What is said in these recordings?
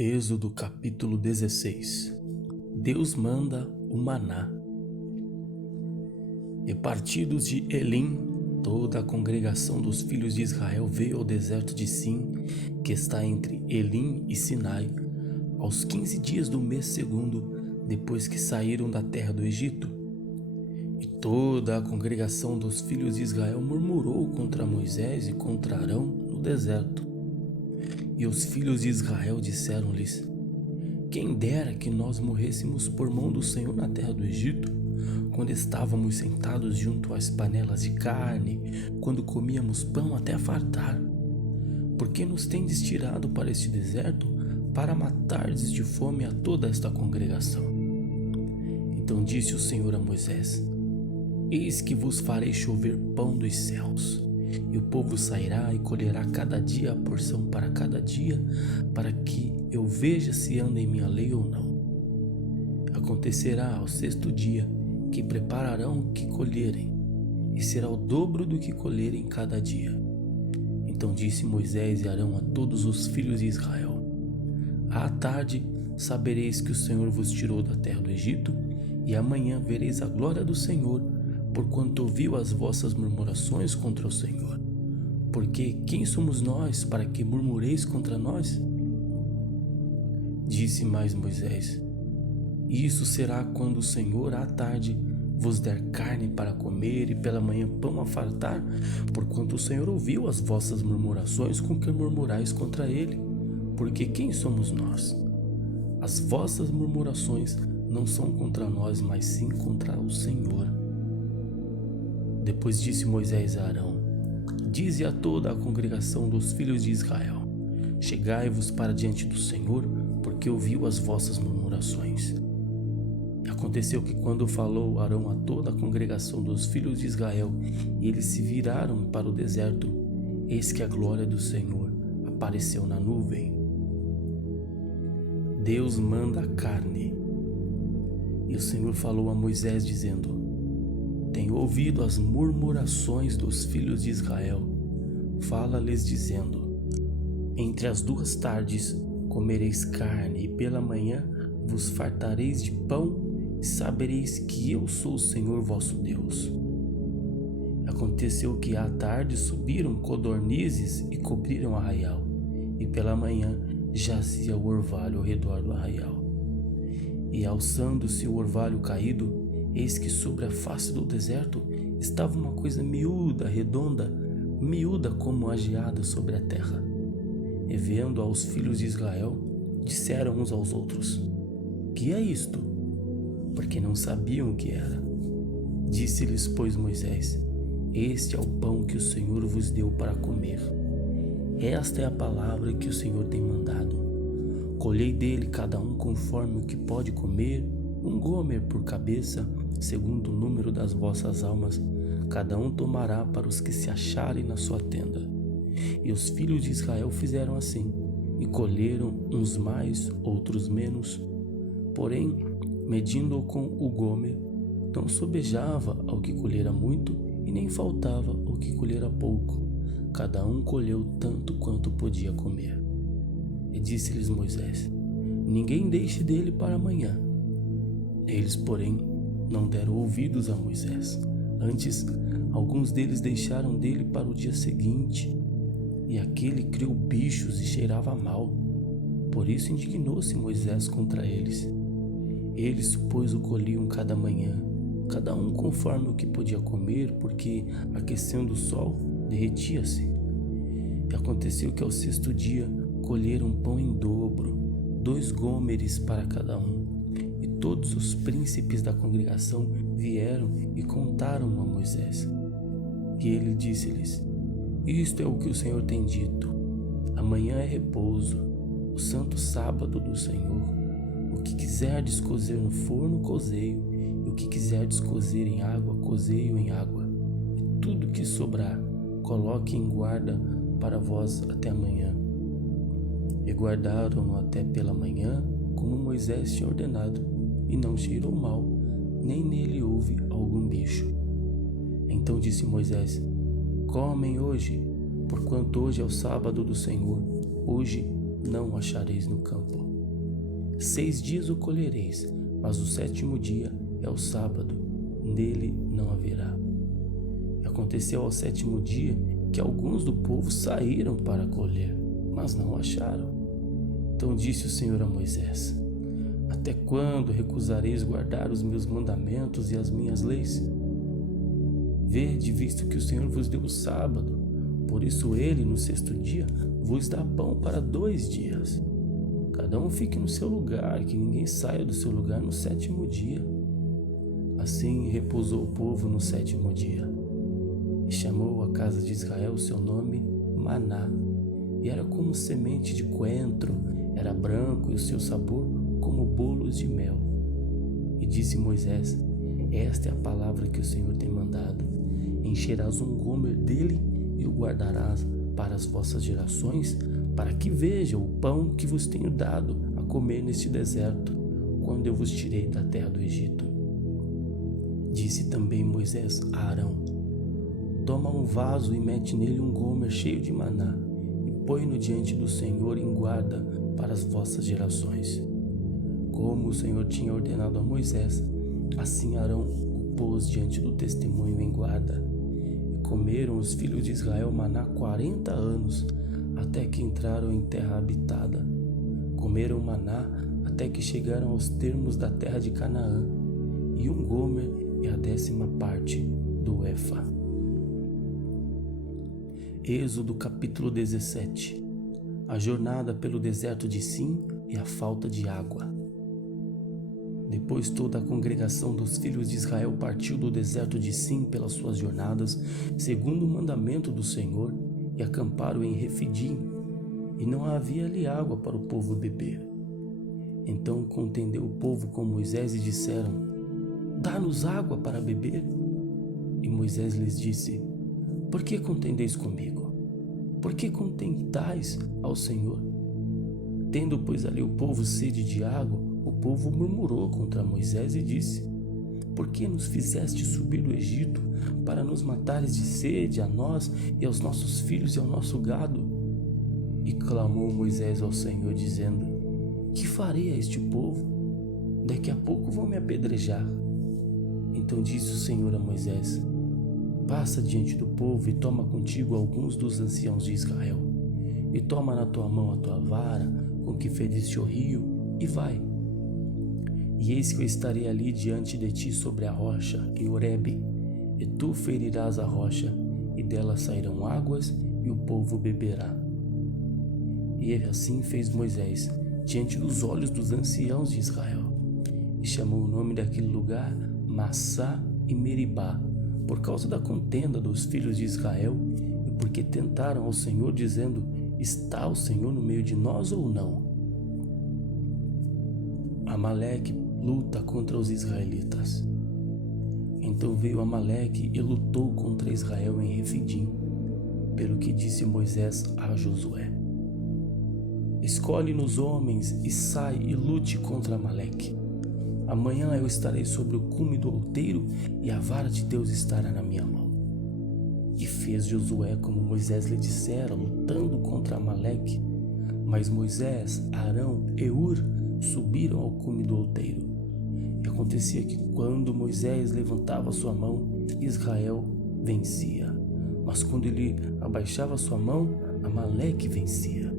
Êxodo capítulo 16. Deus manda o maná. E partidos de Elim, toda a congregação dos filhos de Israel veio ao deserto de Sim, que está entre Elim e Sinai, aos 15 dias do mês segundo, depois que saíram da terra do Egito. E toda a congregação dos filhos de Israel murmurou contra Moisés e contra Arão no deserto. E os filhos de Israel disseram-lhes: quem dera que nós morrêssemos por mão do Senhor na terra do Egito, quando estávamos sentados junto às panelas de carne, quando comíamos pão até fartar. Por que nos tendes tirado para este deserto, para matardes de fome a toda esta congregação? Então disse o Senhor a Moisés: eis que vos farei chover pão dos céus, e o povo sairá e colherá cada dia a porção para cada dia, para que eu veja se anda em minha lei ou não. Acontecerá ao sexto dia que prepararão o que colherem, e será o dobro do que colherem cada dia. Então disse Moisés e Arão a todos os filhos de Israel: à tarde sabereis que o Senhor vos tirou da terra do Egito, e amanhã vereis a glória do Senhor, porquanto ouviu as vossas murmurações contra o Senhor. Porque quem somos nós para que murmureis contra nós? Disse mais Moisés: isso será quando o Senhor à tarde vos der carne para comer e pela manhã pão a fartar, porquanto o Senhor ouviu as vossas murmurações com que murmurais contra ele. Porque quem somos nós? As vossas murmurações não são contra nós, mas sim contra o Senhor. Depois disse Moisés a Arão: dize a toda a congregação dos filhos de Israel: chegai-vos para diante do Senhor, porque ouviu as vossas murmurações. E aconteceu que quando falou Arão a toda a congregação dos filhos de Israel, e eles se viraram para o deserto, eis que a glória do Senhor apareceu na nuvem. Deus manda a carne. E o Senhor falou a Moisés dizendo: tenho ouvido as murmurações dos filhos de Israel. Fala-lhes dizendo: entre as duas tardes comereis carne, e pela manhã vos fartareis de pão, e sabereis que eu sou o Senhor vosso Deus. Aconteceu que à tarde subiram codornizes e cobriram o arraial, e pela manhã jazia o orvalho ao redor do arraial. E alçando-se o orvalho caído, eis que sobre a face do deserto estava uma coisa miúda, redonda, miúda como a geada sobre a terra. E vendo aos filhos de Israel, disseram uns aos outros: que é isto? Porque não sabiam o que era. Disse-lhes, pois, Moisés: este é o pão que o Senhor vos deu para comer. Esta é a palavra que o Senhor tem mandado. Colhei dele cada um conforme o que pode comer, um gomer por cabeça, segundo o número das vossas almas, cada um tomará para os que se acharem na sua tenda. E os filhos de Israel fizeram assim, e colheram uns mais, outros menos. Porém, medindo-o com o gomer, não sobejava ao que colhera muito, e nem faltava ao que colhera pouco. Cada um colheu tanto quanto podia comer. E disse-lhes Moisés: ninguém deixe dele para amanhã. Eles, porém, não deram ouvidos a Moisés. Antes, alguns deles deixaram dele para o dia seguinte. E aquele criou bichos e cheirava mal. Por isso indignou-se Moisés contra eles. Eles, pois, o colhiam cada manhã, cada um conforme o que podia comer, porque, aquecendo o sol, derretia-se. E aconteceu que ao sexto dia colheram pão em dobro, 2 gômeres para cada um. E todos os príncipes da congregação vieram e contaram a Moisés. E ele disse-lhes: isto é o que o Senhor tem dito: amanhã é repouso, o santo sábado do Senhor. O que quiserdes cozer no forno, cozei-o, e o que quiserdes cozer em água, cozei-o em água. E tudo que sobrar, coloque em guarda para vós até amanhã. E guardaram-no até pela manhã, como Moisés tinha ordenado, e não cheirou mal, nem nele houve algum bicho. Então disse Moisés: comem hoje, porquanto hoje é o sábado do Senhor. Hoje não o achareis no campo. 6 dias o colhereis, mas o 7º dia é o sábado, nele não haverá. E aconteceu ao 7º dia que alguns do povo saíram para colher, mas não o acharam. Então disse o Senhor a Moisés: até quando recusareis guardar os meus mandamentos e as minhas leis? Vede, visto que o Senhor vos deu o sábado, por isso ele, no 6º dia, vos dá pão para 2 dias. Cada um fique no seu lugar, que ninguém saia do seu lugar no 7º dia. Assim repousou o povo no 7º dia. E chamou a casa de Israel o seu nome Maná, e era como semente de coentro, era branco, e o seu sabor como bolos de mel. E disse Moisés: esta é a palavra que o Senhor tem mandado: encherás um gomer dele e o guardarás para as vossas gerações, para que vejam o pão que vos tenho dado a comer neste deserto, quando eu vos tirei da terra do Egito. Disse também Moisés a Arão: toma um vaso e mete nele um gomer cheio de maná, e põe-no diante do Senhor em guarda para as vossas gerações. Como o Senhor tinha ordenado a Moisés, assim Arão o pôs diante do testemunho em guarda. E comeram os filhos de Israel maná 40 anos, até que entraram em terra habitada. Comeram maná até que chegaram aos termos da terra de Canaã, e um gomer é a 10ª parte do efa. Êxodo capítulo 17. A jornada pelo deserto de Sim e a falta de água. Depois toda a congregação dos filhos de Israel partiu do deserto de Sim pelas suas jornadas, segundo o mandamento do Senhor, e acamparam em Refidim, e não havia ali água para o povo beber. Então contendeu o povo com Moisés e disseram: dá-nos água para beber. E Moisés lhes disse: por que contendeis comigo? Por que contentais ao Senhor? Tendo, pois, ali o povo sede de água, o povo murmurou contra Moisés e disse: por que nos fizeste subir do Egito para nos matares de sede, a nós e aos nossos filhos e ao nosso gado? E clamou Moisés ao Senhor, dizendo: que farei a este povo? Daqui a pouco vão me apedrejar. Então disse o Senhor a Moisés: passa diante do povo e toma contigo alguns dos anciãos de Israel, e toma na tua mão a tua vara com que feriste o rio, e vai. E eis que eu estarei ali diante de ti sobre a rocha, em Horebe, e tu ferirás a rocha, e dela sairão águas, e o povo beberá. E assim fez Moisés, diante dos olhos dos anciãos de Israel, e chamou o nome daquele lugar Massá e Meribá, por causa da contenda dos filhos de Israel, e porque tentaram ao Senhor, dizendo: está o Senhor no meio de nós ou não? Amaleque luta contra os israelitas. Então veio Amaleque e lutou contra Israel em Refidim, pelo que disse Moisés a Josué: escolhe-nos homens e sai e lute contra Amaleque. Amanhã eu estarei sobre o cume do outeiro, e a vara de Deus estará na minha mão. E fez Josué como Moisés lhe dissera, lutando contra Amaleque. Mas Moisés, Arão e Hur subiram ao cume do outeiro. E acontecia que quando Moisés levantava sua mão, Israel vencia. Mas quando ele abaixava sua mão, Amaleque vencia.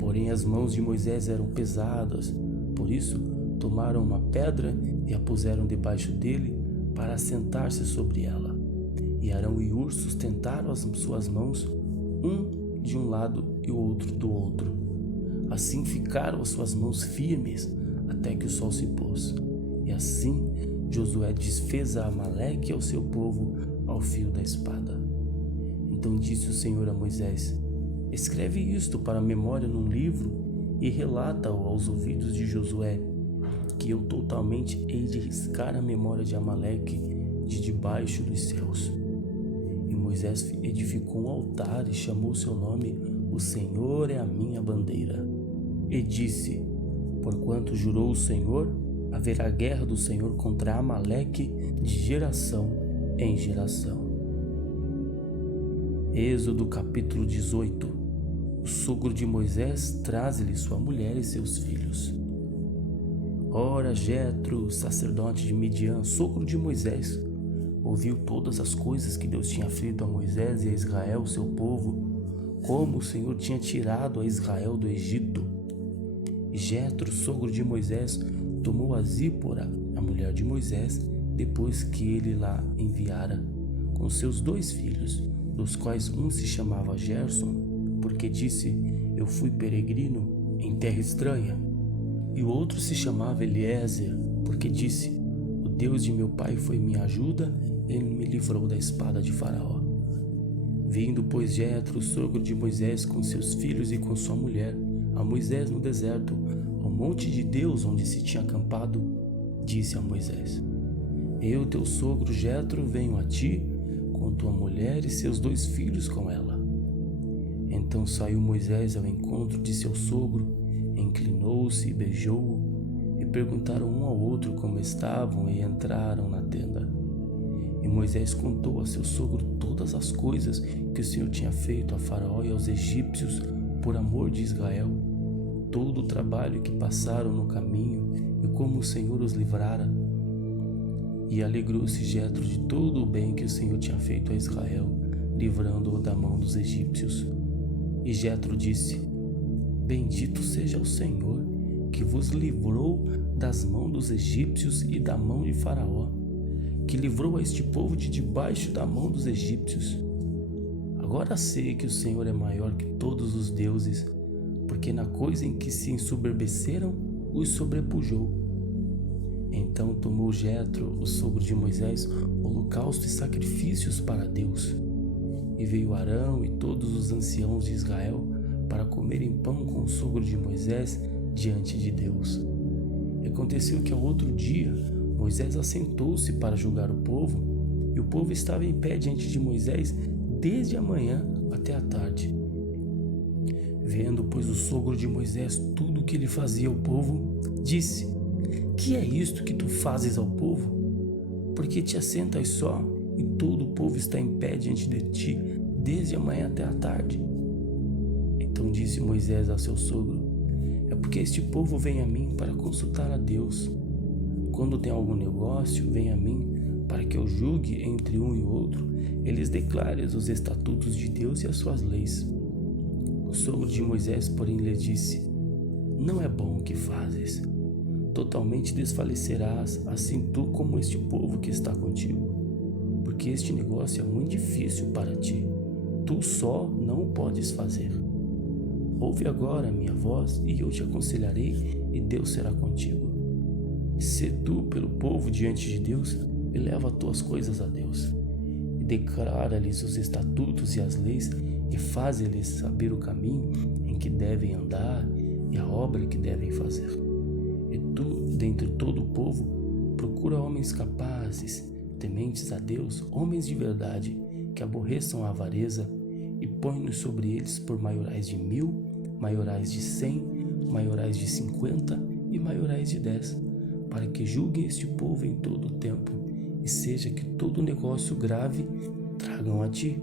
Porém as mãos de Moisés eram pesadas, por isso tomaram uma pedra e a puseram debaixo dele para assentar-se sobre ela. E Arão e Hur sustentaram as suas mãos, um de um lado e o outro do outro. Assim ficaram as suas mãos firmes até que o sol se pôs. E assim Josué desfez a Amaleque e ao seu povo ao fio da espada. Então disse o Senhor a Moisés: escreve isto para a memória num livro e relata-o aos ouvidos de Josué, que eu totalmente hei de riscar a memória de Amaleque de debaixo dos céus. E Moisés edificou um altar e chamou seu nome: o Senhor é a minha bandeira. E disse: porquanto jurou o Senhor, haverá guerra do Senhor contra Amaleque de geração em geração. Êxodo capítulo 18. o sogro de Moisés traze-lhe sua mulher e seus filhos. Ora, Jetro, sacerdote de Midian, sogro de Moisés, ouviu todas as coisas que Deus tinha feito a Moisés e a Israel, seu povo, como o Senhor tinha tirado a Israel do Egito. E Jetro, sogro de Moisés, tomou a Zípora, a mulher de Moisés, depois que ele lá enviara, com seus 2 filhos, dos quais um se chamava Gerson, porque disse: eu fui peregrino em terra estranha. E o outro se chamava Eliezer, porque disse: o Deus de meu pai foi minha ajuda, ele me livrou da espada de Faraó. Vindo, pois, Jetro, sogro de Moisés, com seus filhos e com sua mulher, a Moisés no deserto, ao monte de Deus onde se tinha acampado, disse a Moisés: eu, teu sogro Jetro, venho a ti, com tua mulher e seus 2 filhos com ela. Então saiu Moisés ao encontro de seu sogro, inclinou-se e beijou-o, e perguntaram um ao outro como estavam, e entraram na tenda. E Moisés contou a seu sogro todas as coisas que o Senhor tinha feito a Faraó e aos egípcios por amor de Israel, todo o trabalho que passaram no caminho e como o Senhor os livrara. E alegrou-se Jetro de todo o bem que o Senhor tinha feito a Israel, livrando-o da mão dos egípcios. E Jetro disse: bendito seja o Senhor, que vos livrou das mãos dos egípcios e da mão de Faraó, que livrou a este povo de debaixo da mão dos egípcios. Agora sei que o Senhor é maior que todos os deuses, porque na coisa em que se ensoberbeceram, os sobrepujou. Então tomou Jetro, o sogro de Moisés, holocausto e sacrifícios para Deus. E veio Arão e todos os anciãos de Israel para comerem pão com o sogro de Moisés diante de Deus. E aconteceu que ao outro dia Moisés assentou-se para julgar o povo, e o povo estava em pé diante de Moisés desde a manhã até a tarde. Vendo, pois, o sogro de Moisés tudo o que ele fazia ao povo, disse: que é isto que tu fazes ao povo? Porque te assentas só, e todo o povo está em pé diante de ti, desde a manhã até a tarde? Então disse Moisés a seu sogro: é porque este povo vem a mim para consultar a Deus. Quando tem algum negócio, vem a mim para que eu julgue entre um e outro, eles declarem os estatutos de Deus e as suas leis. O sogro de Moisés, porém, lhe disse: não é bom o que fazes. Totalmente desfalecerás, assim tu como este povo que está contigo, porque este negócio é muito difícil para ti, tu só não o podes fazer. Ouve agora a minha voz, e eu te aconselharei, e Deus será contigo. Sê tu pelo povo diante de Deus, e leva as tuas coisas a Deus, e declara-lhes os estatutos e as leis, e faze-lhes saber o caminho em que devem andar e a obra que devem fazer. E tu, dentre todo o povo, procura homens capazes, tementes a Deus, homens de verdade, que aborreçam a avareza, e põe-nos sobre eles por maiorais de 1000, maiorais de 100, maiorais de 50 e maiorais de 10, para que julguem este povo em todo o tempo, e seja que todo negócio grave tragam a ti,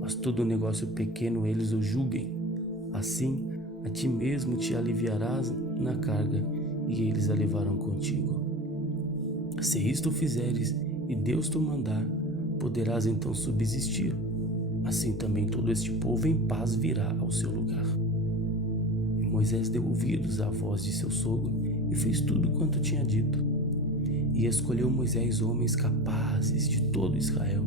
mas todo negócio pequeno eles o julguem. Assim, a ti mesmo te aliviarás na carga, e eles a levarão contigo. Se isto fizeres, e Deus te mandar, poderás então subsistir. Assim também todo este povo em paz virá ao seu lugar. E Moisés deu ouvidos à voz de seu sogro, e fez tudo quanto tinha dito. E escolheu Moisés homens capazes de todo Israel,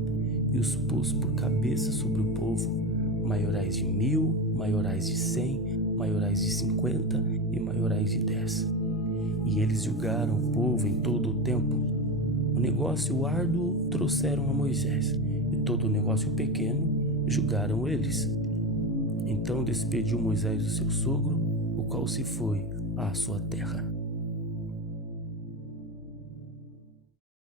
e os pôs por cabeça sobre o povo, maiorais de 1000, maiorais de 100, maiorais de 50 e maiorais de 10. E eles julgaram o povo em todo o tempo. O negócio árduo trouxeram a Moisés, e todo o negócio pequeno julgaram eles. Então despediu Moisés o seu sogro, o qual se foi à sua terra.